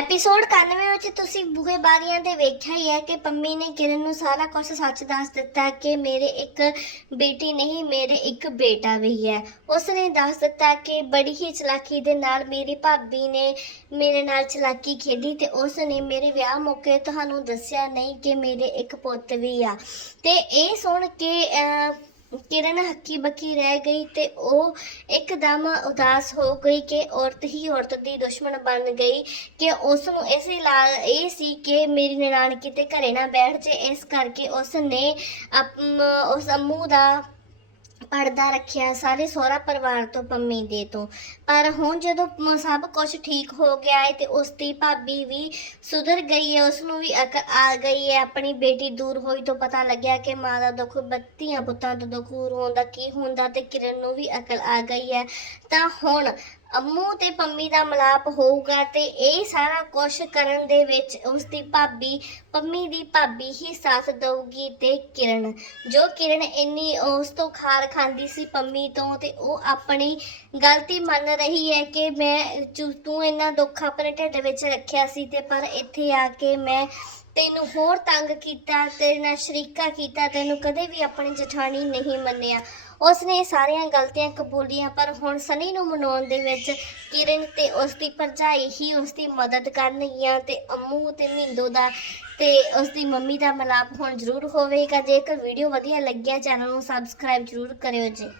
Episode 91 ਵਿੱਚ ਤੁਸੀਂ ਬੂਹੇ ਬਾਰੀਆਂ ਦੇ ਵੇਖਿਆ ਹੀ ਹੈ ਕਿ ਪੰਮੀ ਨੇ ਕਿਰਨ ਨੂੰ ਸਾਰਾ ਕੁਝ ਸੱਚ ਦੱਸ ਦਿੱਤਾ ਕਿ ਮੇਰੇ ਇੱਕ ਬੇਟੀ ਨਹੀਂ, ਮੇਰੇ ਇੱਕ ਬੇਟਾ ਵੀ ਹੈ। ਉਸ ਨੇ ਦੱਸ ਦਿੱਤਾ ਕਿ ਬੜੀ ਹੀ ਚਲਾਕੀ ਦੇ ਨਾਲ ਮੇਰੀ ਭਾਬੀ ਨੇ ਮੇਰੇ ਨਾਲ ਚਲਾਕੀ ਖੇਡੀ ਤੇ ਉਸ ਨੇ ਮੇਰੇ ਵਿਆਹ ਮੌਕੇ ਤੁਹਾਨੂੰ ਦੱਸਿਆ ਨਹੀਂ ਕਿ ਮੇਰੇ ਇੱਕ ਪੁੱਤ ਵੀ ਆ। ਤੇ ਇਹ ਸੁਣ ਕੇ ਕਿਰਨ ਹੱਕੀ ਬੱਕੀ ਰਹਿ ਗਈ ਤੇ ਉਹ ਇੱਕਦਮ ਉਦਾਸ ਹੋ ਗਈ ਕਿ ਔਰਤ ਹੀ ਔਰਤ ਦੀ ਦੁਸ਼ਮਣ ਬਣ ਗਈ ਕਿ ਉਸ ਨੂੰ ਇਸੇ ਲਾਲ ਇਹ ਸੀ ਕਿ ਮੇਰੀ ਨਿਰਾਣ ਕਿਤੇ ਘਰੇ ਨਾ ਬੈਠ ਜੇ, ਇਸ ਕਰਕੇ ਉਸ ਨੇ ਅਪ- ਉਸ ਅੰਮੂ ਦਾ ਪਰਦਾ ਰੱਖਿਆ, ਸਾਰੇ ਸਹੁਰਾ ਪਰਿਵਾਰ ਤੋਂ ਪੰਮੀ ਦੇ ਤੋਂ। ਪਰ ਹੁਣ ਜਦੋਂ ਮ- ਸਭ ਕੁਝ ਠੀਕ ਹੋ ਗਿਆ ਹੈ ਤੇ ਉਸ ਦੀ ਭਾਬੀ ਵੀ ਸੁਧਰ ਗਈ ਹੈ ਉਸ ਨੂੰ ਵੀ ਅਕਲ ਆ ਗਈ ਹੈ ਆਪਣੀ ਬੇਟੀ ਦੂਰ ਹੋਈ ਤੋਂ ਪਤਾ ਲੱਗਿਆ ਕਿ ਮਾਂ ਦਾ ਦੁੱਖ ਬੱਤੀਆਂ ਪੁੱਤਾਂ ਦਾ ਦੁੱਖ ਦੂਰ ਦਾ ਕੀ ਹੁੰਦਾ ਤੇ ਕਿਰਨ ਨੂੰ ਵੀ ਅਕਲ ਆ ਗਈ ਹੈ ਤਾਂ ਹੁਣ ਅੰਮੂ ਤੇ ਪੰਮੀ ਦਾ ਮਲਾਪ ਹੋਊਗਾ ਤੇ ਇਹ ਸਾਰਾ ਕੁਝ ਕਰਨ ਦੇ ਵਿੱਚ ਉਸ ਦੀ ਭਾਬੀ, ਪੰਮੀ ਦੀ ਭਾਬੀ ਹੀ ਸਾਥ ਦੇਊਗੀ ਤੇ ਕਿਰਨ। ਜੋ ਕਿਰਨ ਇੰਨੀ ਉਸ ਤੋਂ ਖਾਰ ਖਾਂਦੀ ਸੀ ਪੰਮੀ ਤੋਂ ਤੇ ਉਹ ਆਪਣੀ ਗਲਤੀ ਮੰਨ ਰਹੀ ਹੈ ਕਿ ਮੈਂ ਤੂੰ ਇੰਨਾ ਦੁੱਖ ਆਪਣੇ ਢਿੱਡ ਵਿੱਚ ਰੱਖਿਆ ਸੀ ਤੇ ਪਰ ਇੱਥੇ ਆ ਕੇ ਮੈਂ ਤੈਨੂੰ ਹੋਰ ਤੰਗ ਕੀਤਾ, ਤੇਰੇ ਨਾਲ ਸ਼ਰੀਕਾ ਕੀਤਾ, ਤੈਨੂੰ ਕਦੇ ਵੀ ਆਪਣੀ ਜਠਾਣੀ ਨਹੀਂ ਮੰਨਿਆ। ਉਸ ਨੇ ਸਾਰੀਆਂ ਗਲਤੀਆਂ ਕਬੂਲੀਆਂ, ਪਰ ਹੁਣ ਸਨੀ ਨੂੰ ਮਨਾਉਣ ਦੇ ਵਿੱਚ ਕਿਰਨ ਤੇ ਉਸ ਦੀ ਭਰਜਾਈ ਹੀ ਉਸ ਦੀ ਮਦਦ ਕਰਨਗੀਆਂ ਤੇ ਅੰਮੂ ਤੇ ਮਿੰਦੋ ਦਾ ਤੇ ਉਸ ਦੀ ਮੰਮੀ ਦਾ ਮਲਾਪ ਹੁਣ ਜ਼ਰੂਰ ਹੋਵੇਗਾ। ਜੇਕਰ ਵੀਡੀਓ ਵਧੀਆ ਲੱਗਿਆ, ਚੈਨਲ ਨੂੰ ਸਬਸਕ੍ਰਾਈਬ ਜ਼ਰੂਰ ਕਰਿਓ ਜੀ।